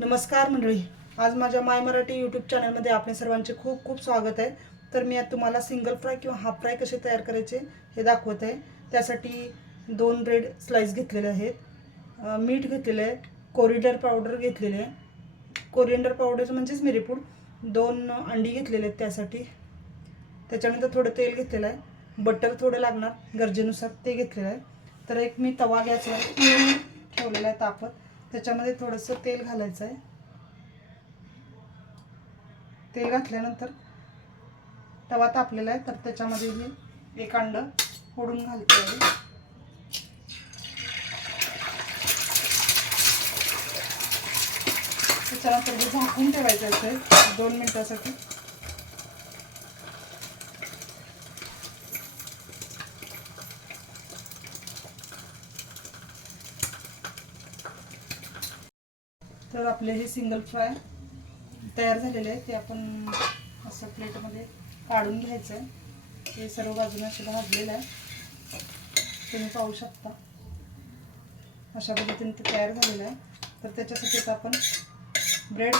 नमस्कार मंडळी. आज माझ्या माय मराठी यूट्यूब चॅनलमध्ये आपले सर्वांचे खूप खूप स्वागत आहे. तर मी आज तुम्हाला सिंगल फ्राय किंवा हाफ फ्राय कसे तयार करायचे हे दाखवत आहे. त्यासाठी दोन ब्रेड स्लाईस घेतलेले आहेत. मीठ घेतलेलं आहे. कोरिडर पावडर घेतलेले आहे. कोरिएंडर पावडर म्हणजेच मिरीपूड दोन अंडी घेतलेले आहेत त्यासाठी. त्याच्यानंतर थोडं तेल घेतलेलं आहे. बटर थोडं लागणार. गरजेनुसार ते घेतलेलं आहे. तर एक मी तवा गॅसवर ठेवलेला आहे तापत. त्याच्यामध्ये थोडंसं तेल घालायचं आहे. तेल घातल्यानंतर तवा तापलेला आहे तर त्याच्यामध्ये मी एक अंड फोडून घालते आहे. त्याच्यानंतर हे झाकून ठेवायचं आहे दोन मिनटासाठी. तर आपले हे सिंगल फ्राय तयार झालेले आहे ते आपण असं प्लेटमध्ये काढून घ्यायचं आहे हे सर्व बाजूने असं भाजलेलं आहे तुम्ही पाहू शकता. अशा पद्धतीने ते तयार झालेलं आहे. तर त्याच्यासाठी आता आपण ब्रेड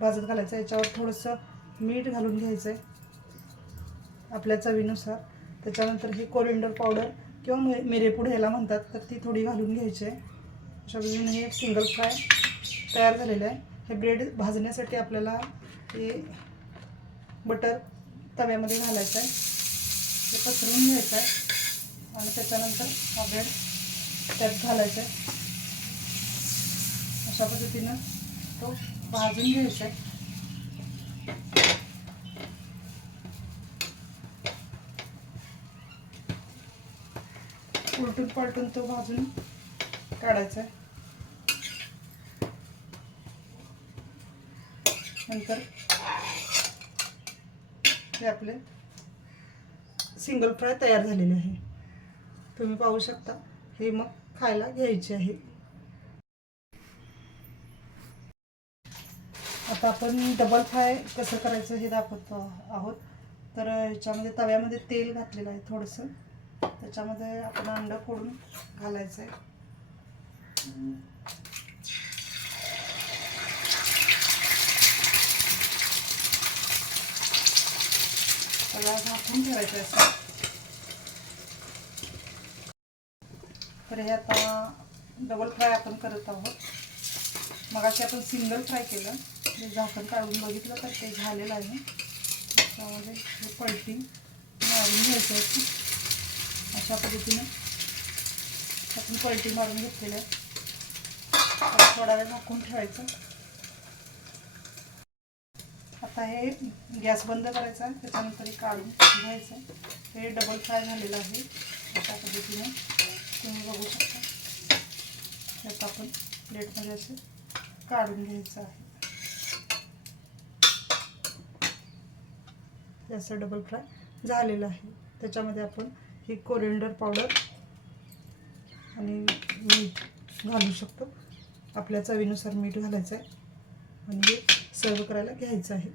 भाजत घालायचं. आहे याच्यावर थोडंसं मीठ घालून घ्यायचं आहे आपल्या चवीनुसार. त्याच्यानंतर हे कोरिंडर पावडर किंवा मि मिरेपूड ह्याला म्हणतात तर ती थोडी घालून घ्यायची आहे. अशा पद्धतीने हे सिंगल फ्राय तयार झालेलं आहे. हे ब्रेड भाजण्यासाठी आपल्याला हे बटर तव्यामध्ये घालायचं आहे. ते पसरून घ्यायचं आहे. आणि त्याच्यानंतर हा ब्रेड त्यात घालायचा आहे. अशा पद्धतीनं तो भाजून घ्यायचा आहे. उलटून पलटून तो भाजून काढायचं आहे नंतर हे आपले सिंगल फ्राय तयार झालेले आहे. तुम्ही पाहू शकता. हे मग खायला घ्यायचे आहे. आता आपण डबल फ्राय कसं करायचं हे दाखवत आहोत. तर ह्याच्यामध्ये तव्यामध्ये तेल घातलेलं आहे थोडंसं. त्याच्यामध्ये आपण अंडं फोडून घालायचं आहे झाकून ठेवायचं असं तर हे आता डबल फ्राय आपण करत आहोत. मगाशी आपण सिंगल फ्राय केलं. ते झाकण काढून बघितलं तर ते झालेलं आहे. त्यामध्ये हे पलटी मारून घ्यायचं आहे अशा पद्धतीने आपण पलटी मारून घेतलेलं आहे थोडा वेळ झाकून ठेवायचं. आता हे गॅस बंद करायचा आहे त्याच्यानंतर काढून घ्यायचं हे डबल फ्राय झालेलं आहे अशा पद्धतीने. तुम्ही बघू शकता. त्यात आपण प्लेटमध्ये असे काढून घ्यायचं आहे. हे असं डबल फ्राय झालेलं आहे. त्याच्यामध्ये आपण ही कोरिंडर पावडर आणि मीठ घालू शकतो. आपल्या चवीनुसार मीठ घालायचं आहे म्हणजे आणि हे सर्व करायला घ्यायचं आहे.